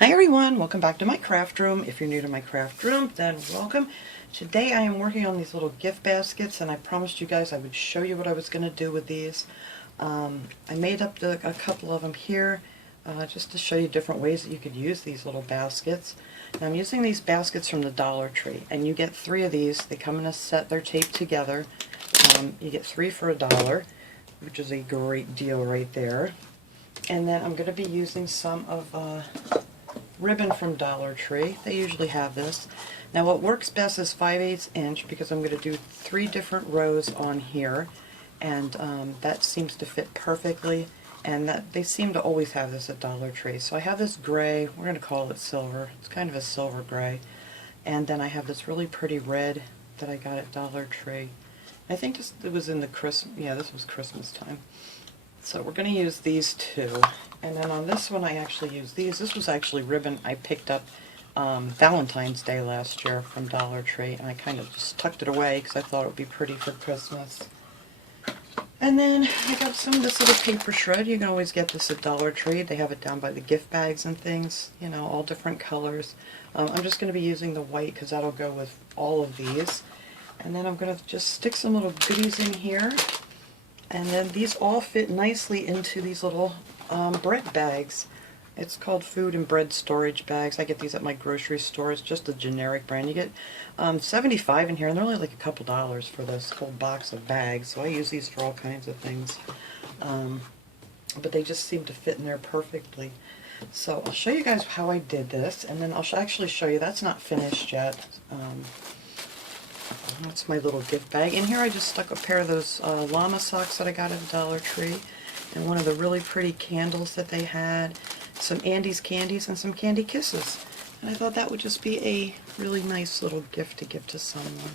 Hi everyone, welcome back to my craft room. If you're new to my craft room, then welcome. Today I am working on these little gift baskets, and I promised you guys I would show you what I was going to do with these. I made up a couple of them here just to show you different ways that you could use these little baskets. Now I'm using these baskets from the Dollar Tree, and you get 3 of these. They come in a set, they're taped together. You get 3 for $1, which is a great deal right there. And then I'm going to be using some of ribbon from Dollar Tree. They usually have this. Now what works best is 5/8 inch because I'm going to do 3 different rows on here, and that seems to fit perfectly, and that they seem to always have this at Dollar Tree. So I have this gray, we're going to call it silver, it's kind of a silver gray, and then I have this really pretty red that I got at Dollar Tree. I think it was in the this was Christmas time. So we're going to use these 2. And then on this one I actually used these. This was actually ribbon I picked up Valentine's Day last year from Dollar Tree, and I kind of just tucked it away because I thought it would be pretty for Christmas. And then I got some of this little paper shred. You can always get this at Dollar Tree. They have it down by the gift bags and things, you know, all different colors. I'm just going to be using the white because that'll go with all of these. And then I'm going to just stick some little goodies in here. And then these all fit nicely into these little bread bags. It's called food and bread storage bags. I get these at my grocery store. It's just a generic brand. You get 75 in here, and they're only like a couple dollars for this whole box of bags. So I use these for all kinds of things. But they just seem to fit in there perfectly. So I'll show you guys how I did this, and then I'll actually show you, that's not finished yet. That's my little gift bag. In here I just stuck a pair of those llama socks that I got at Dollar Tree, and one of the really pretty candles that they had, some Andy's candies, and some Candy Kisses. And I thought that would just be a really nice little gift to give to someone.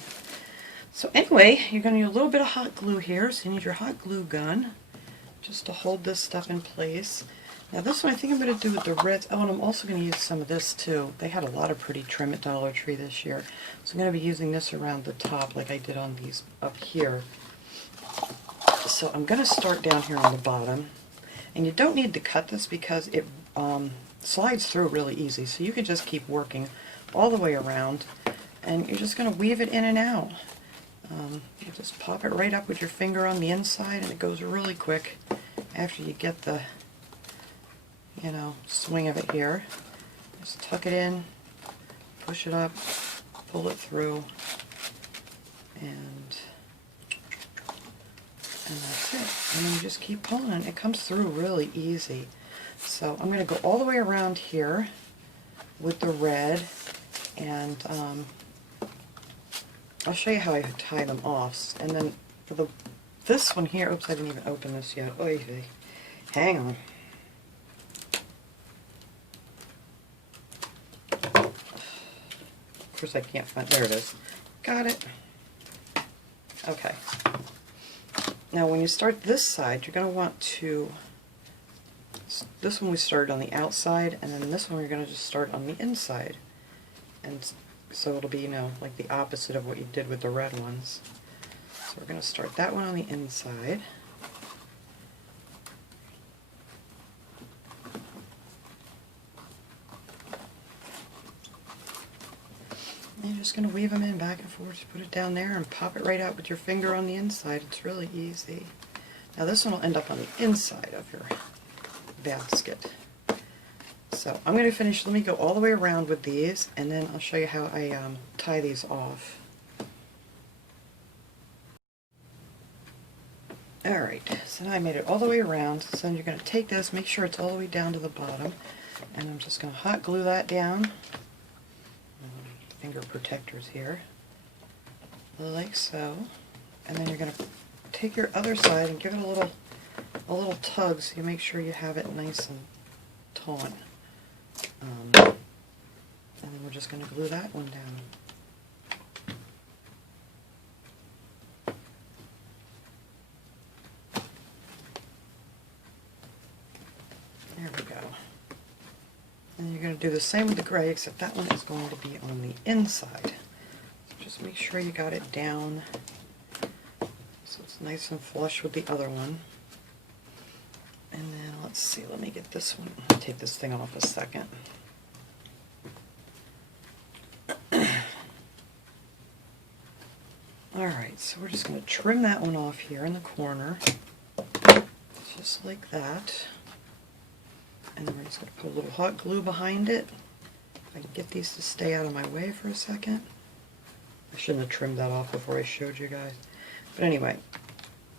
So anyway, you're going to need a little bit of hot glue here, so you need your hot glue gun just to hold this stuff in place. Now this one I think I'm going to do with the reds. Oh, and I'm also going to use some of this too. They had a lot of pretty trim at Dollar Tree this year. So I'm going to be using this around the top like I did on these up here. So I'm going to start down here on the bottom. And you don't need to cut this because it slides through really easy. So you can just keep working all the way around. And you're just going to weave it in and out. You just pop it right up with your finger on the inside, and it goes really quick after you get the swing of it here. Just tuck it in, push it up, pull it through, and that's it. And then you just keep pulling it. It comes through really easy. So I'm going to go all the way around here with the red, and I'll show you how I tie them off. And then for this one here, oops, I didn't even open this yet. Oy vey. Hang on. Of course I can't find, there it is. Got it. Okay. Now when you start this side, you're going to want to, this one we started on the outside, and then this one we're going to just start on the inside. And so it'll be, like the opposite of what you did with the red ones. So we're going to start that one on the inside. And you're just going to weave them in back and forth, put it down there, and pop it right out with your finger on the inside. It's really easy. Now this one will end up on the inside of your basket. So I'm going to finish, let me go all the way around with these, and then I'll show you how I tie these off. Alright, so now I made it all the way around. So then you're going to take this, make sure it's all the way down to the bottom, and I'm just going to hot glue that down. Finger protectors here, like so, and then you're going to take your other side and give it a little tug so you make sure you have it nice and taut. And then we're just going to glue that one down. There we go. And you're going to do the same with the gray, except that one is going to be on the inside. So just make sure you got it down so it's nice and flush with the other one. And then let's see, let me get this one, take this thing off a second. Alright, so we're just going to trim that one off here in the corner, just like that. And then we're just going to put a little hot glue behind it. If I can get these to stay out of my way for a second. I shouldn't have trimmed that off before I showed you guys. But anyway,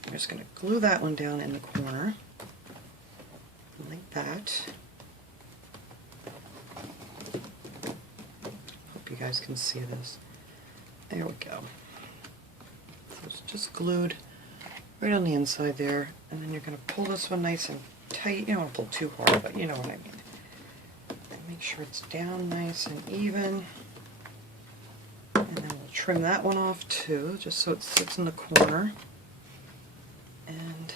I'm just going to glue that one down in the corner, like that. Hope you guys can see this. There we go. So it's just glued right on the inside there, and then you're going to pull this one nice and tight. You don't want to pull too hard, but you know what I mean. And make sure it's down nice and even. And then we'll trim that one off too, just so it sits in the corner. And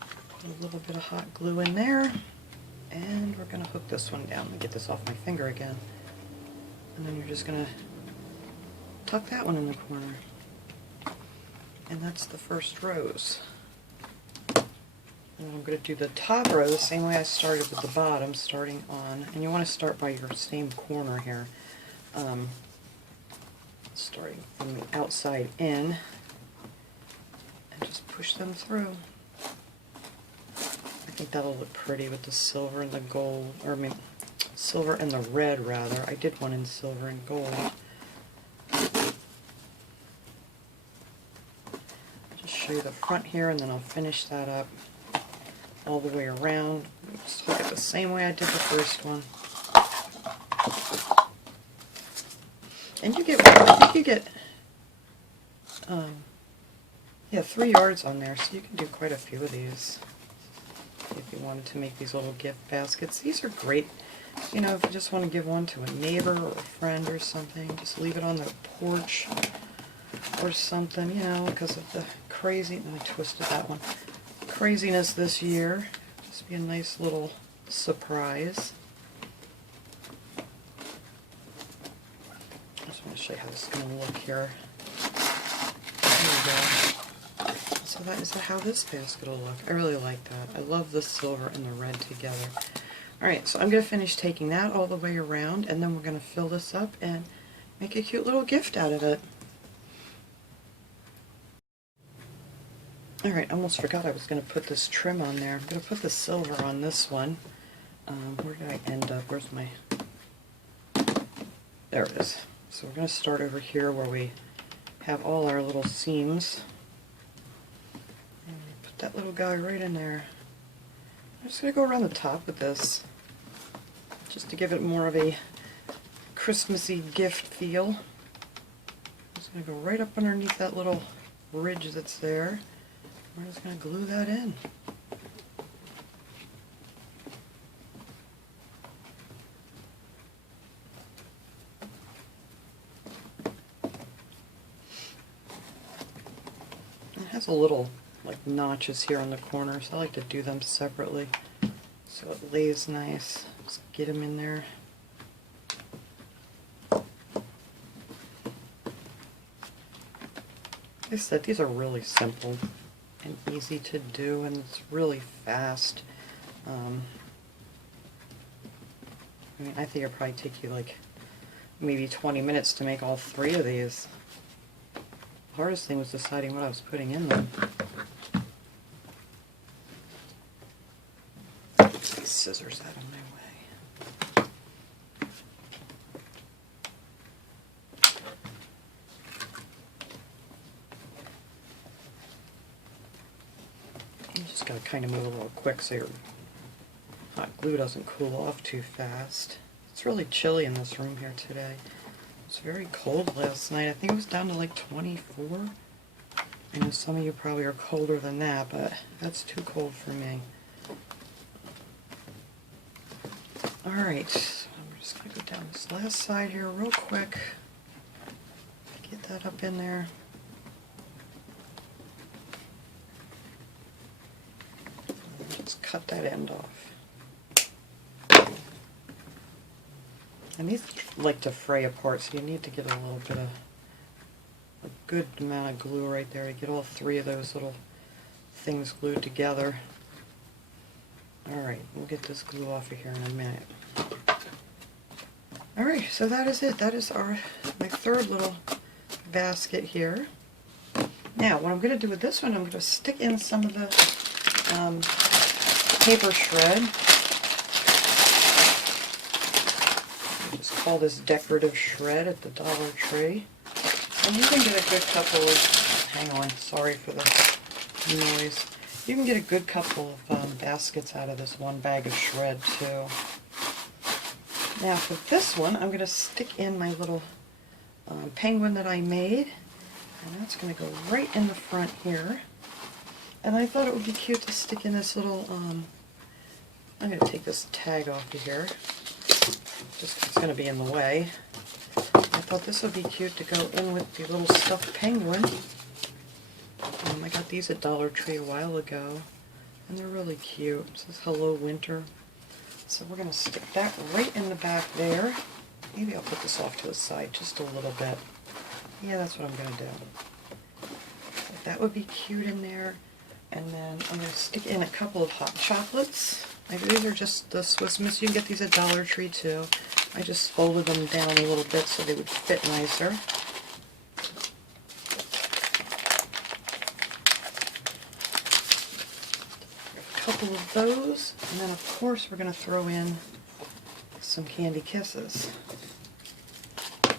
put a little bit of hot glue in there. And we're going to hook this one down. Let me get this off my finger again. And then you're just going to tuck that one in the corner. And that's the first rose. And I'm going to do the top row the same way I started with the bottom, starting on, and you want to start by your same corner here, starting from the outside in, and just push them through. I think that'll look pretty with the silver and the gold, or I mean, silver and the red rather. I did one in silver and gold. Show you the front here, and then I'll finish that up all the way around. Just hook it the same way I did the first one. And you get, I think you get, yeah, 3 yards on there, so you can do quite a few of these if you wanted to make these little gift baskets. These are great, you know, if you just want to give one to a neighbor or a friend or something, just leave it on their porch or something, you know, because of the crazy, and I twisted that one, craziness this year. Just be a nice little surprise. I just want to show you how this is going to look here. There we go. So that is how this basket will look. I really like that. I love the silver and the red together. Alright, so I'm going to finish taking that all the way around, and then we're going to fill this up and make a cute little gift out of it. Alright, I almost forgot I was going to put this trim on there. I'm going to put the silver on this one. Where did I end up? Where's my... There it is. So we're going to start over here where we have all our little seams. And put that little guy right in there. I'm just going to go around the top with this, just to give it more of a Christmassy gift feel. I'm just going to go right up underneath that little ridge that's there. We're just going to glue that in. It has a little like notches here on the corners. I like to do them separately so it lays nice. Just get them in there. Like I said, these are really simple and easy to do, and it's really fast. I mean, I think it'll probably take you like maybe 20 minutes to make all 3 of these. The hardest thing was deciding what I was putting in them. Get these scissors out of my way. You just gotta kind of move a little quick so your hot glue doesn't cool off too fast. It's really chilly in this room here today. It was very cold last night. I think it was down to like 24. I know some of you probably are colder than that, but that's too cold for me. Alright, so I'm just going to go down this last side here real quick. Get that up in there. Just cut that end off. And these like to fray apart, so you need to get a little bit of a good amount of glue right there to get all 3 of those little things glued together. Alright, we'll get this glue off of here in a minute. Alright, so that is it. That is my 3rd little basket here. Now, what I'm going to do with this one, I'm going to stick in some of the paper shred. Just call this decorative shred at the Dollar Tree. And you can get a good couple of, hang on, sorry for the noise. You can get a good couple of baskets out of this one bag of shred too. Now for this one, I'm going to stick in my little penguin that I made. And that's going to go right in the front here. And I thought it would be cute to stick in this little, I'm going to take this tag off of here, just 'cause it's going to be in the way. I thought this would be cute to go in with the little stuffed penguin. I got these at Dollar Tree a while ago, and they're really cute. It says Hello Winter. So we're going to stick that right in the back there. Maybe I'll put this off to the side just a little bit. Yeah, that's what I'm going to do. So that would be cute in there. And then I'm going to stick in a couple of hot chocolates. These are just the Swiss Miss. You can get these at Dollar Tree too. I just folded them down a little bit so they would fit nicer. A couple of those. And then of course we're going to throw in some Candy Kisses. A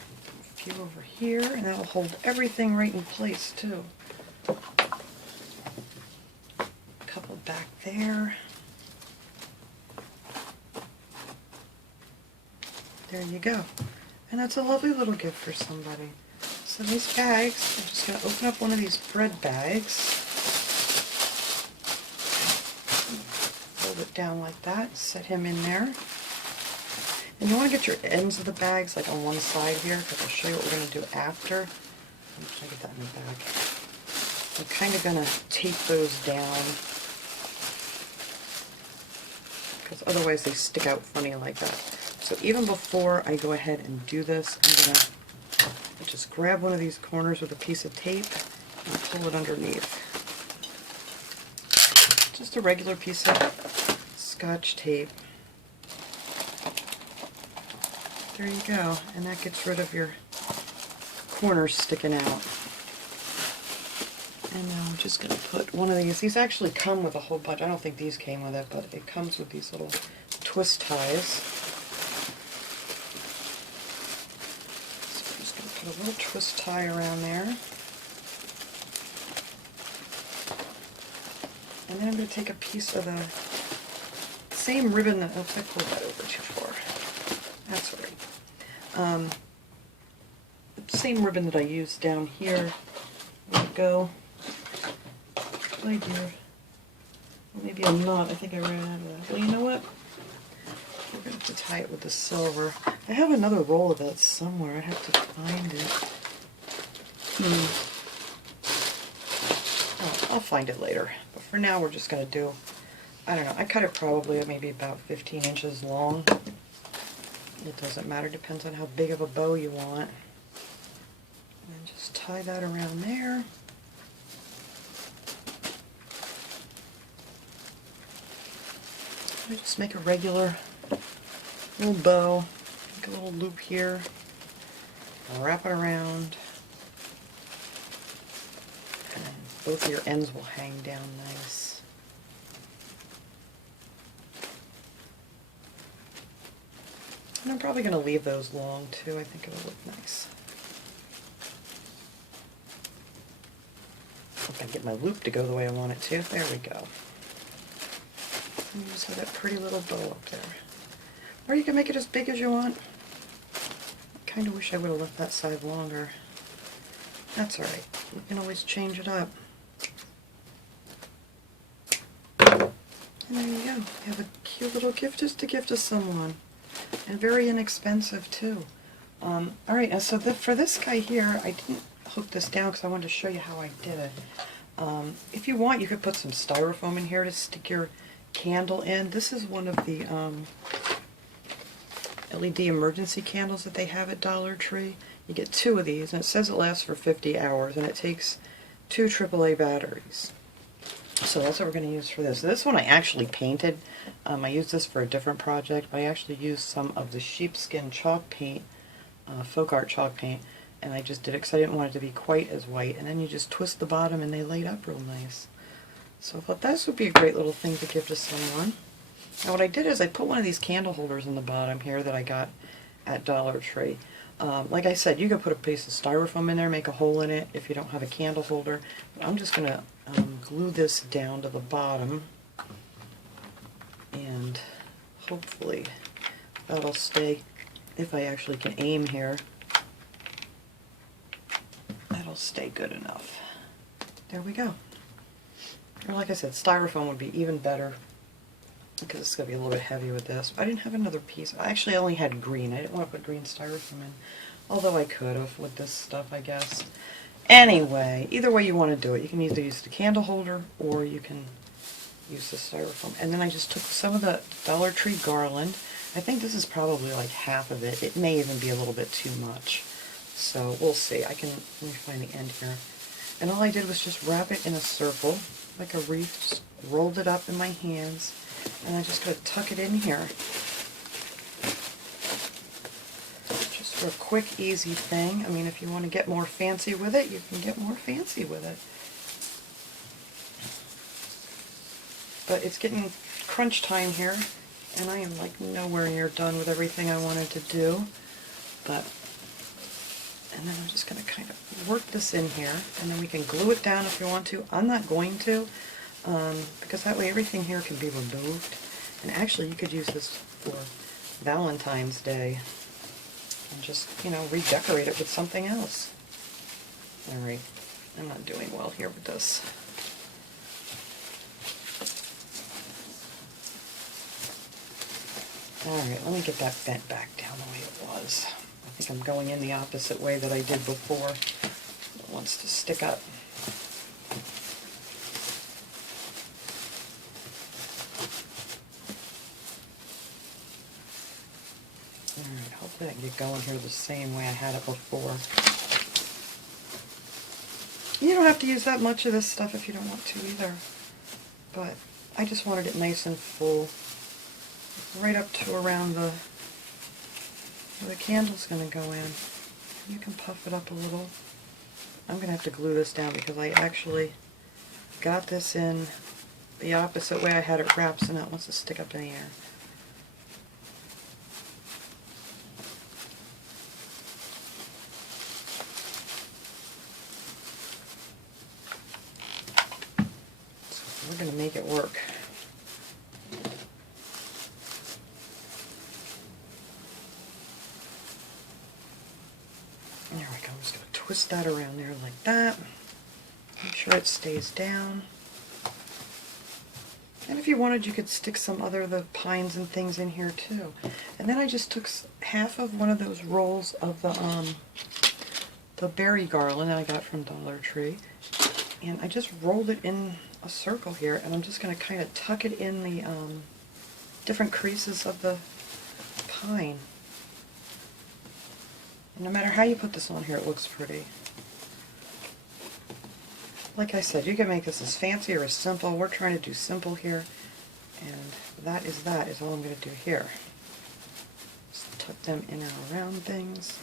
few over here, and that'll hold everything right in place too. A couple back there. There you go. And that's a lovely little gift for somebody. So these bags, I'm just going to open up one of these bread bags. Fold it down like that, set him in there. And you want to get your ends of the bags like on one side here, because I'll show you what we're going to do after. I'm trying to get that in the bag. I'm kind of going to tape those down, because otherwise they stick out funny like that. So even before I go ahead and do this, I'm going to just grab one of these corners with a piece of tape and pull it underneath. Just a regular piece of Scotch tape. There you go, and that gets rid of your corners sticking out. And now I'm just going to put one of these. These actually come with a whole bunch. I don't think these came with it, but it comes with these little twist ties. Put a little twist tie around there. And then I'm going to take a piece of the same ribbon that, oops, I pulled that over too far. That's right. The same ribbon that I used down here. There we go. Right here. Well, maybe a knot. I think I ran out of that. Well, you know what? We're going to have to tie it with the silver. I have another roll of that somewhere. I have to find it. Oh, I'll find it later. But for now, we're just going to do, I don't know, I cut it probably at maybe about 15 inches long. It doesn't matter. Depends on how big of a bow you want. And just tie that around there. I just make a regular little bow, make a little loop here, wrap it around, and both of your ends will hang down nice. And I'm probably going to leave those long too. I think it'll look nice. Hope I can get my loop to go the way I want it to. There we go. And you just have that pretty little bow up there. Or you can make it as big as you want. I kind of wish I would have left that side longer. That's alright. You can always change it up. And there you go. You have a cute little gift just to give to someone. And very inexpensive too. Alright, and so for this guy here, I didn't hook this down because I wanted to show you how I did it. If you want, you could put some styrofoam in here to stick your candle in. This is one of the LED emergency candles that they have at Dollar Tree. You get 2 of these, and it says it lasts for 50 hours, and it takes 2 AAA batteries. So that's what we're going to use for this. This one I actually painted. I used this for a different project, but I actually used some of the sheepskin chalk paint, folk art chalk paint, and I just did it because I didn't want it to be quite as white. And then you just twist the bottom and they light up real nice. So I thought this would be a great little thing to give to someone. Now what I did is I put one of these candle holders in the bottom here that I got at Dollar Tree. Like I said, you could put a piece of styrofoam in there, make a hole in it if you don't have a candle holder. But I'm just going to glue this down to the bottom, and hopefully that'll stay. If I actually can aim here, that'll stay good enough. There we go. Or like I said, styrofoam would be even better, because it's going to be a little bit heavy with this. I didn't have another piece. I actually only had green. I didn't want to put green styrofoam in, although I could have with this stuff, I guess. Anyway, either way you want to do it. You can either use the candle holder or you can use the styrofoam. And then I just took some of the Dollar Tree garland. I think this is probably like half of it. It may even be a little bit too much. So we'll see. Let me find the end here. And all I did was just wrap it in a circle, like a wreath. Just rolled it up in my hands. And I just got to tuck it in here. Just for a quick, easy thing. I mean, if you want to get more fancy with it, you can get more fancy with it. But it's getting crunch time here, and I am like nowhere near done with everything I wanted to do. And then I'm just going to kind of work this in here, and then we can glue it down if you want to. I'm not going to, because that way everything here can be removed. And actually you could use this for Valentine's Day and just, redecorate it with something else. Alright, I'm not doing well here with this. Alright, let me get that bent back down the way it was. I think I'm going in the opposite way that I did before. It wants to stick up. Alright, hopefully I can get going here the same way I had it before. You don't have to use that much of this stuff if you don't want to either. But I just wanted it nice and full. Right up to around where the candle's going to go in. You can puff it up a little. I'm going to have to glue this down because I actually got this in the opposite way I had it wrapped, so now it wants to stick up in the air. So we're going to make it work. There we go. I'm just going to twist that around there like that. Make sure it stays down. And if you wanted, you could stick some other of the pines and things in here too. And then I just took half of one of those rolls of the berry garland that I got from Dollar Tree, and I just rolled it in a circle here, and I'm just going to kind of tuck it in the different creases of the pine. And no matter how you put this on here, it looks pretty. Like I said, you can make this as fancy or as simple. We're trying to do simple here, and that is all I'm going to do here. Just tuck them in and around things.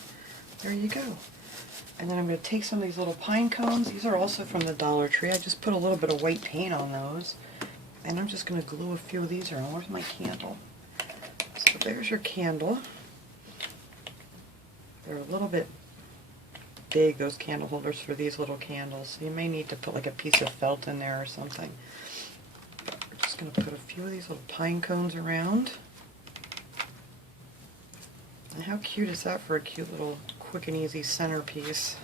There you go. And then I'm going to take some of these little pine cones. These are also from the Dollar Tree. I just put a little bit of white paint on those, and I'm just going to glue a few of these around. Where's my candle? So there's your candle. They're a little bit big, those candle holders, for these little candles. You may need to put like a piece of felt in there or something. But we're just going to put a few of these little pine cones around. And how cute is that for a cute little quick and easy centerpiece?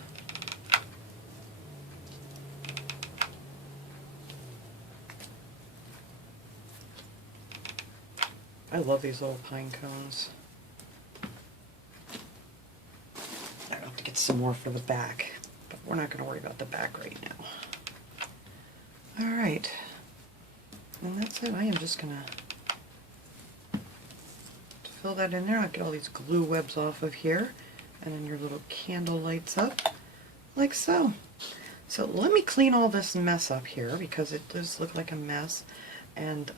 I love these little pine cones. I'll have to get some more for the back, but we're not going to worry about the back right now. Alright, and that's it. I am just going to fill that in there. I'll get all these glue webs off of here, and then your little candle lights up, like so. So let me clean all this mess up here, because it does look like a mess, and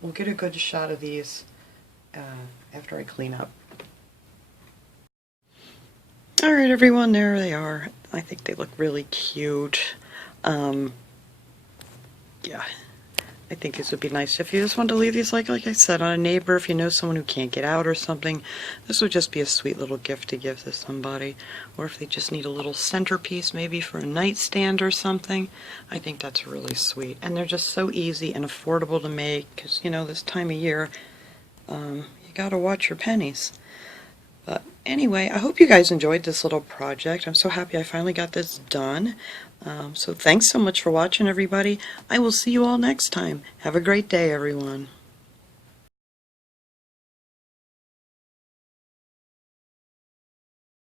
we'll get a good shot of these after I clean up. Alright everyone, there they are. I think they look really cute. Yeah. I think this would be nice if you just want to leave these, like I said, on a neighbor, if you know someone who can't get out or something. This would just be a sweet little gift to give to somebody. Or if they just need a little centerpiece, maybe for a nightstand or something. I think that's really sweet. And they're just so easy and affordable to make, because, you know, this time of year, you gotta watch your pennies. But anyway, I hope you guys enjoyed this little project. I'm so happy I finally got this done. So thanks so much for watching, everybody. I will see you all next time. Have a great day, everyone.